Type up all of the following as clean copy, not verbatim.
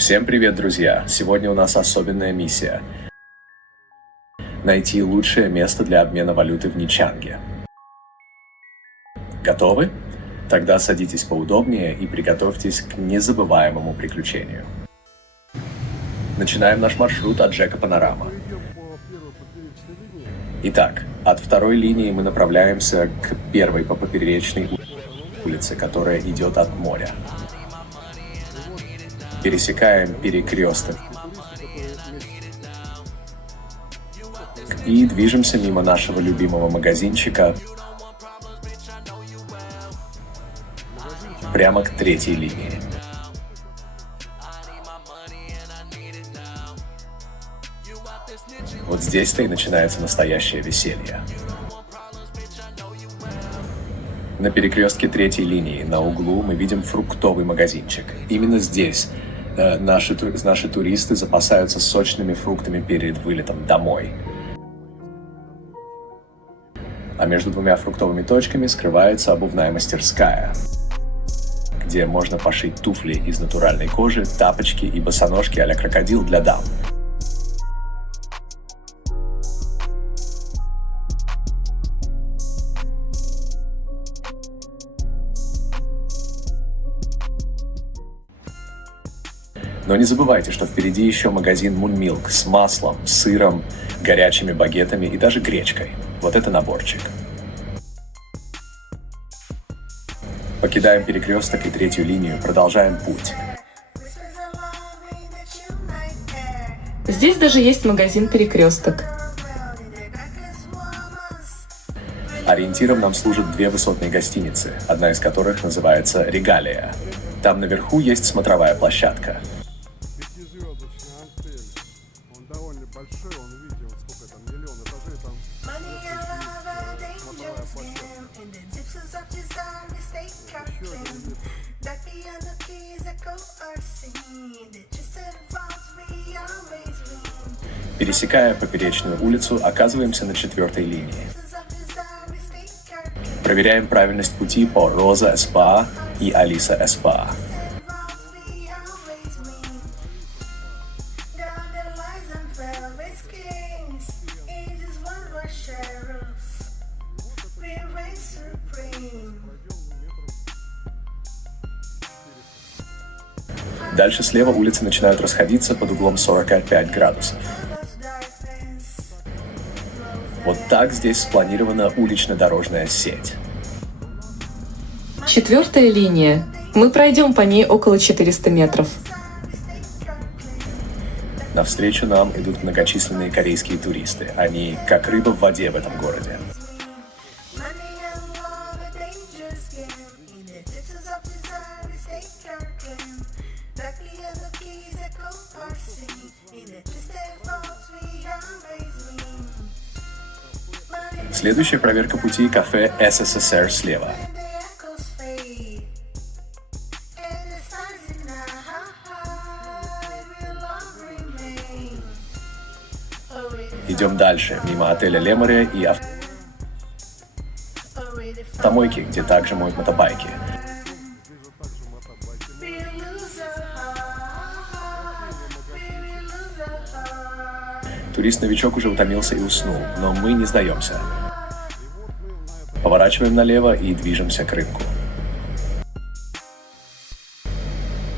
Всем привет, друзья! Сегодня у нас особенная миссия. Найти лучшее место для обмена валюты в Ничанге. Готовы? Тогда садитесь поудобнее и приготовьтесь к незабываемому приключению. Начинаем наш маршрут от Джека Панорама. Итак, от второй линии мы направляемся к первой по поперечной улице, которая идет от моря. Пересекаем перекресток и движемся мимо нашего любимого магазинчика прямо к третьей линии. Вот здесь-то и начинается настоящее веселье. На перекрестке третьей линии на углу мы видим фруктовый магазинчик. Именно здесь наши туристы запасаются сочными фруктами перед вылетом домой. А между двумя фруктовыми точками скрывается обувная мастерская, где можно пошить туфли из натуральной кожи, тапочки и босоножки а-ля крокодил для дам. Но не забывайте, что впереди еще магазин Moon Milk с маслом, сыром, горячими багетами и даже гречкой. Вот это наборчик. Покидаем перекресток и третью линию, продолжаем путь. Здесь даже есть магазин «Перекресток». Ориентиром нам служат две высотные гостиницы, одна из которых называется «Регалия». Там наверху есть смотровая площадка. Пересекая поперечную улицу, оказываемся на четвертой линии. Проверяем правильность пути по Роза СПА и Алиса СПА. Дальше слева улицы начинают расходиться под углом 45 градусов. Вот так здесь спланирована улично-дорожная сеть. Четвертая линия. Мы пройдем по ней около 400 метров. Навстречу нам идут многочисленные корейские туристы. Они как рыба в воде в этом городе. Следующая проверка пути – кафе СССР слева. Идем дальше, мимо отеля Леморе и автомойки, где также моют мотобайки. Турист-новичок уже утомился и уснул, но мы не сдаемся. Поворачиваем налево и движемся к рынку.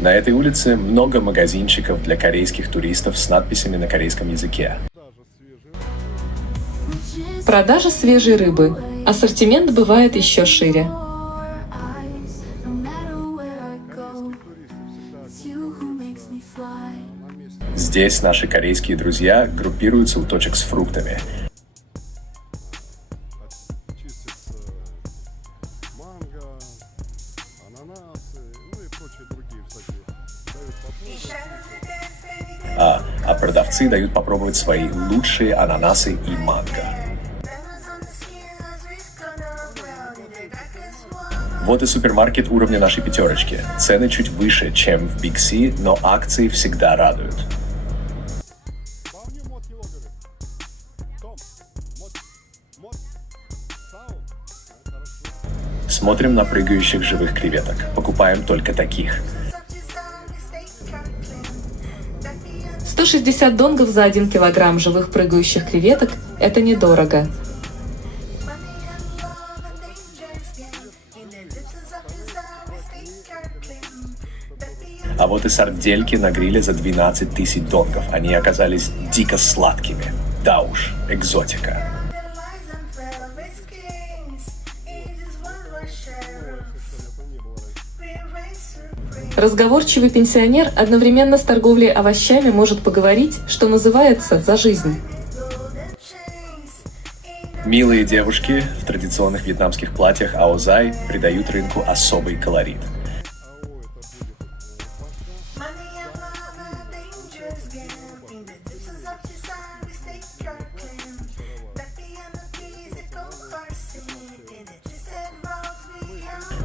На этой улице много магазинчиков для корейских туристов с надписями на корейском языке. Продажа свежей рыбы. Ассортимент бывает еще шире. Здесь наши корейские друзья группируются у точек с фруктами. А продавцы дают попробовать свои лучшие ананасы и манго. Вот и супермаркет уровня нашей пятерочки. Цены чуть выше, чем в Big C, но акции всегда радуют. Смотрим на прыгающих живых креветок. Покупаем только таких. 160 донгов за 1 килограмм живых прыгающих креветок – это недорого. А вот и сардельки на гриле за 12 тысяч донгов. Они оказались дико сладкими. Да уж, экзотика. Разговорчивый пенсионер одновременно с торговлей овощами может поговорить, что называется, за жизнь. Милые девушки в традиционных вьетнамских платьях аозай придают рынку особый колорит.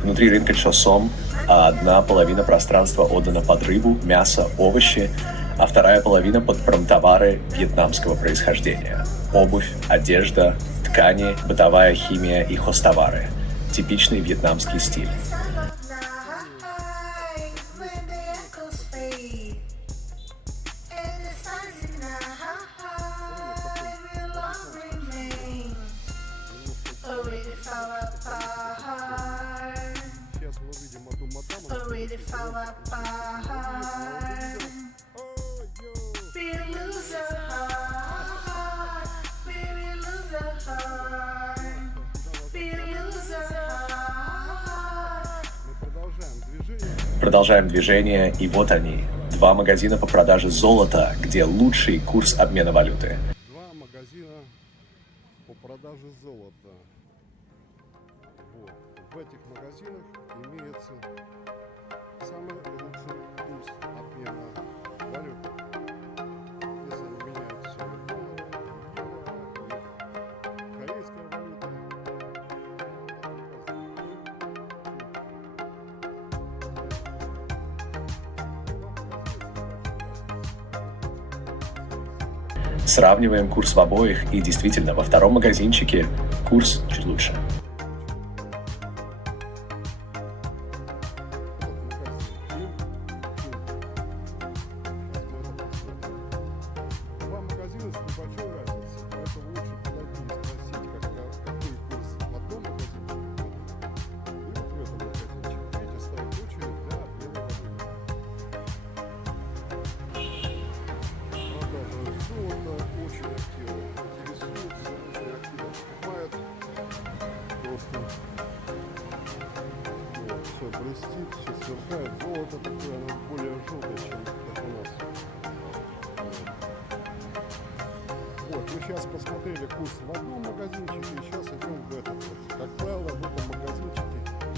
Внутри рынка Чосом одна половина пространства отдана под рыбу, мясо, овощи, а вторая половина под промтовары вьетнамского происхождения. Обувь, одежда, ткани, бытовая химия и хозтовары. Типичный вьетнамский стиль. Продолжаем движение, и вот они. Два магазина по продаже золота, где лучший курс обмена валюты. Два магазина по продаже золота. Вот. В этих магазинах имеется самый лучший курс обмена валюты. Здесь они меняют все доллары, евро, корейская валюта. Сравниваем курс в обоих, и действительно, во втором магазинчике курс чуть лучше. Два магазина с небольшой разницей, поэтому лучше подойти и спросить, какой курс в одном магазине и вот в этом магазинчике. Видите, стоит очередь для обмена валюты. Продажа золота очень активно интересуются, очень активно покупают. Просто вот, все блестит, все сверкает. Золото такое, оно более желтое, чем как у нас. Вот, мы сейчас посмотрели курс в одном магазинчике, и сейчас идем в этот. Как правило, в этом магазинчике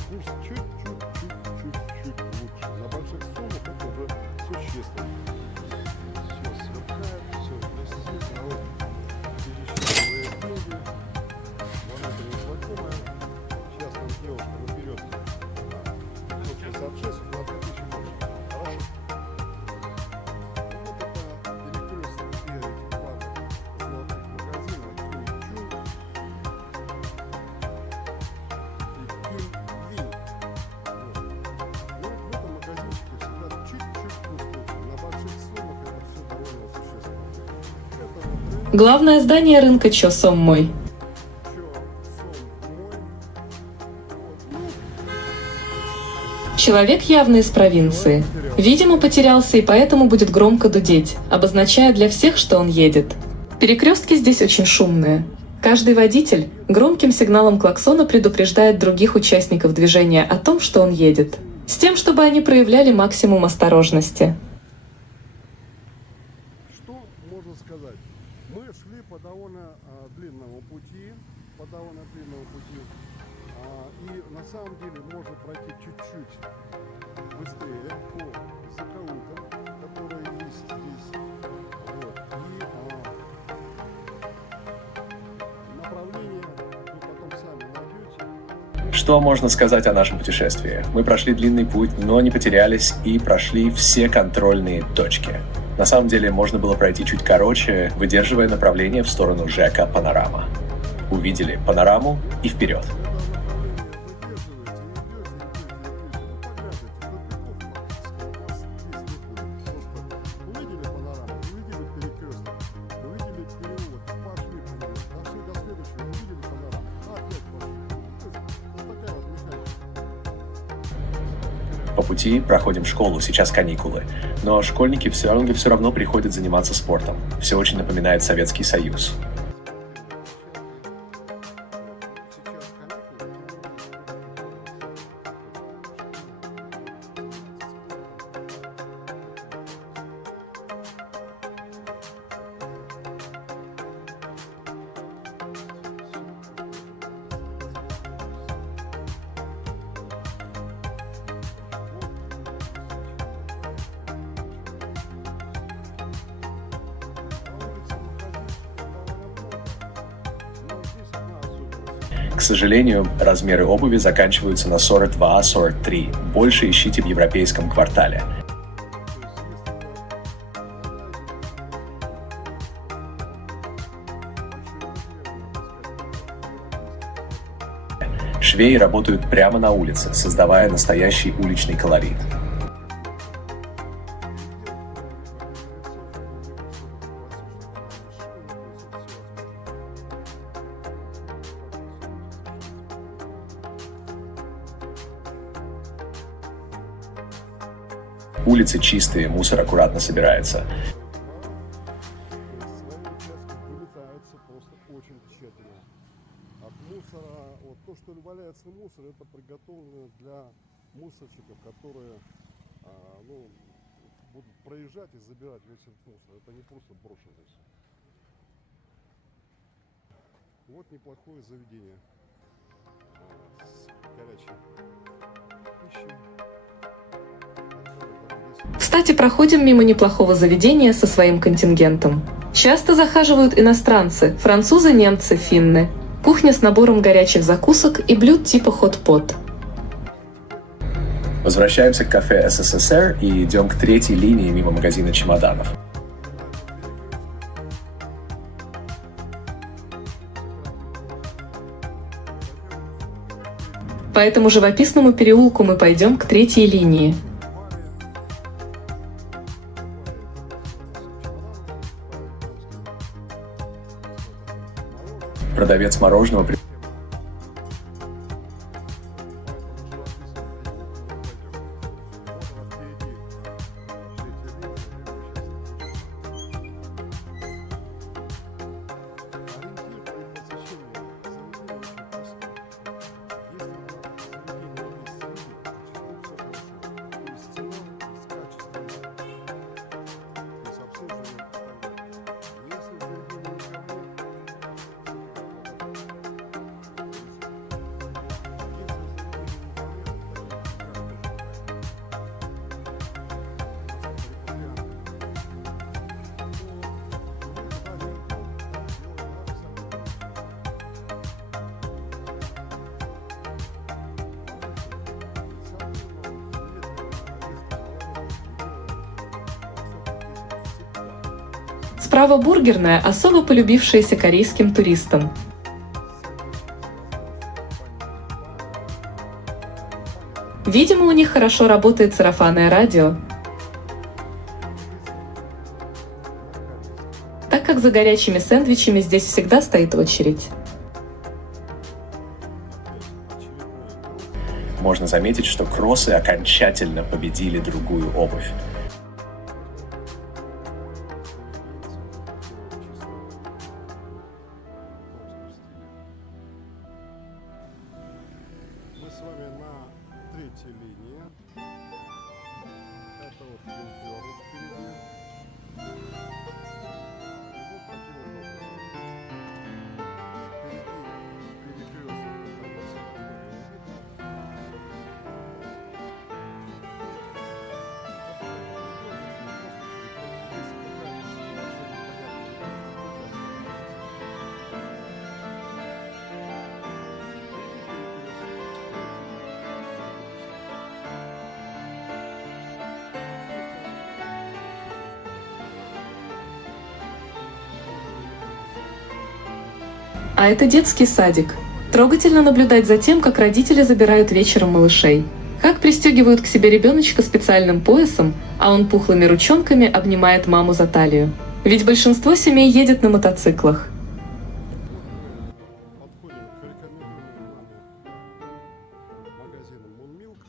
курс чуть-чуть лучше. На больших суммах это уже существенно. Все сверкает, все блестит, народ пересчитывает деньги. Вон это незнакомая. Сейчас нам девушка наберет 566, на 2000 больше. Хорошо. Вот это перекресток этих два золотых магазина. Чунь-Чунь и Кюнь-Линь. Вот. Ну, в этом магазинчике всегда чуть-чуть пустует. На больших суммах это все довольно существенно. Это вот рынок Главное здание рынка Чосом Мой. Чо-Сон Мой. Вот. Человек явно из провинции. Видимо, потерялся и поэтому будет громко дудеть, обозначая для всех, что он едет. Перекрестки здесь очень шумные. Каждый водитель громким сигналом клаксона предупреждает других участников движения о том, что он едет, с тем, чтобы они проявляли максимум осторожности. Что можно сказать? Мы шли по довольно длинному пути, и на самом деле можно пройти чуть-чуть быстрее по закоулкам, которые есть здесь. Вот. И направление вы потом сами найдете. Что можно сказать о нашем путешествии? Мы прошли длинный путь, но не потерялись и прошли все контрольные точки. На самом деле можно было пройти чуть короче, выдерживая направление в сторону ЖЭКа «Панорама». Увидели панораму и вперед. Увидели панораму, увидели По пути проходим школу, сейчас каникулы. Но школьники все равно приходят заниматься спортом. Все очень напоминает Советский Союз. К сожалению, размеры обуви заканчиваются на 42-43. Больше ищите в европейском квартале. Швеи работают прямо на улице, создавая настоящий уличный колорит. Улицы чистые, мусор аккуратно собирается. Выметается просто очень тщательно. От мусора, вот то, что валяется мусор, это приготовлено для мусорщиков, которые будут проезжать и забирать весь этот мусор. Это не просто брошенный все. Вот неплохое заведение с горячей пищей. Кстати, проходим мимо неплохого заведения со своим контингентом. Часто захаживают иностранцы, французы, немцы, финны. Кухня с набором горячих закусок и блюд типа хот-пот. Возвращаемся к кафе СССР и идем к третьей линии мимо магазина чемоданов. По этому живописному переулку мы пойдем к третьей линии. Продавец мороженого Справа бургерная, особо полюбившаяся корейским туристам. Видимо, у них хорошо работает сарафанное радио, так как за горячими сэндвичами здесь всегда стоит очередь. можно заметить, что кроссы окончательно победили другую обувь. Мы с вами на третьей линии. Это вот Белпёров впереди. И вот таким вот впереди перекресток. А это детский садик. Трогательно наблюдать за тем, как родители забирают вечером малышей. Как пристегивают к себе ребеночка специальным поясом, а он пухлыми ручонками обнимает маму за талию. Ведь большинство семей едет на мотоциклах. Подходим к рекомендуемым нами магазину Moonmilk.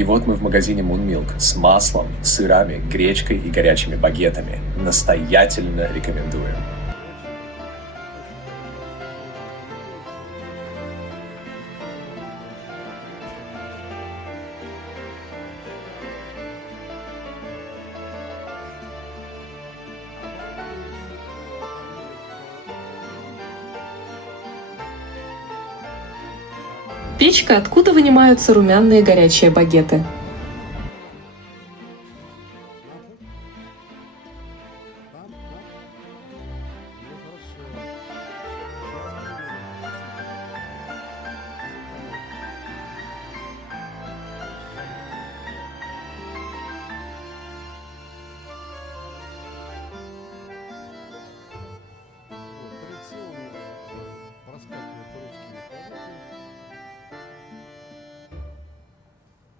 И вот мы в магазине Moon Milk с маслом, сырами, гречкой и горячими багетами. Настоятельно рекомендуем. Печка, откуда вынимаются румяные горячие багеты.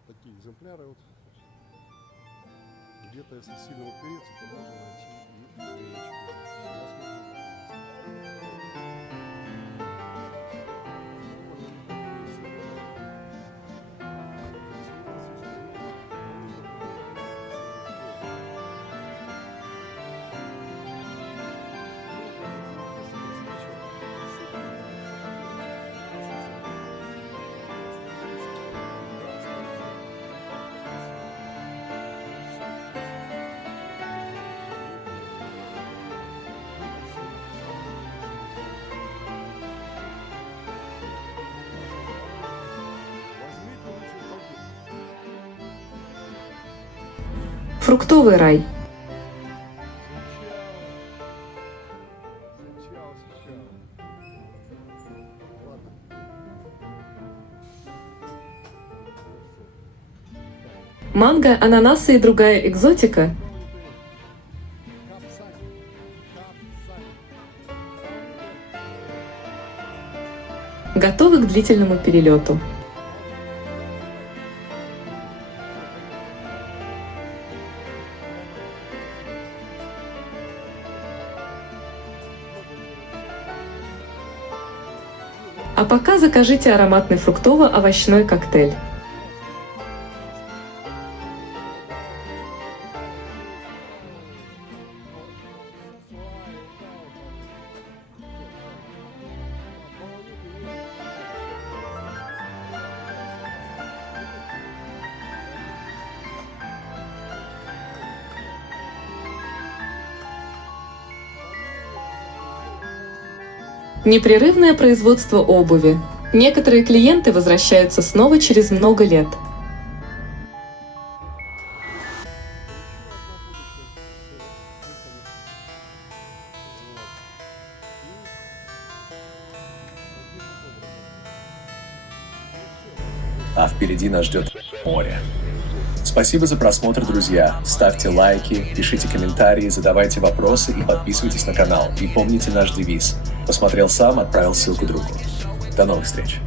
Такие экземпляры вот. Где-то, если сильно упереться, то можно найти и гречку. Фруктовый рай. Манго, ананасы и другая экзотика готовы к длительному перелету. А пока закажите ароматный фруктово-овощной коктейль. Непрерывное производство обуви. Некоторые клиенты возвращаются снова через много лет. А впереди нас ждет море. Спасибо за просмотр, друзья. Ставьте лайки, пишите комментарии, задавайте вопросы и подписывайтесь на канал. И помните наш девиз. Посмотрел сам, отправил ссылку другу. До новых встреч.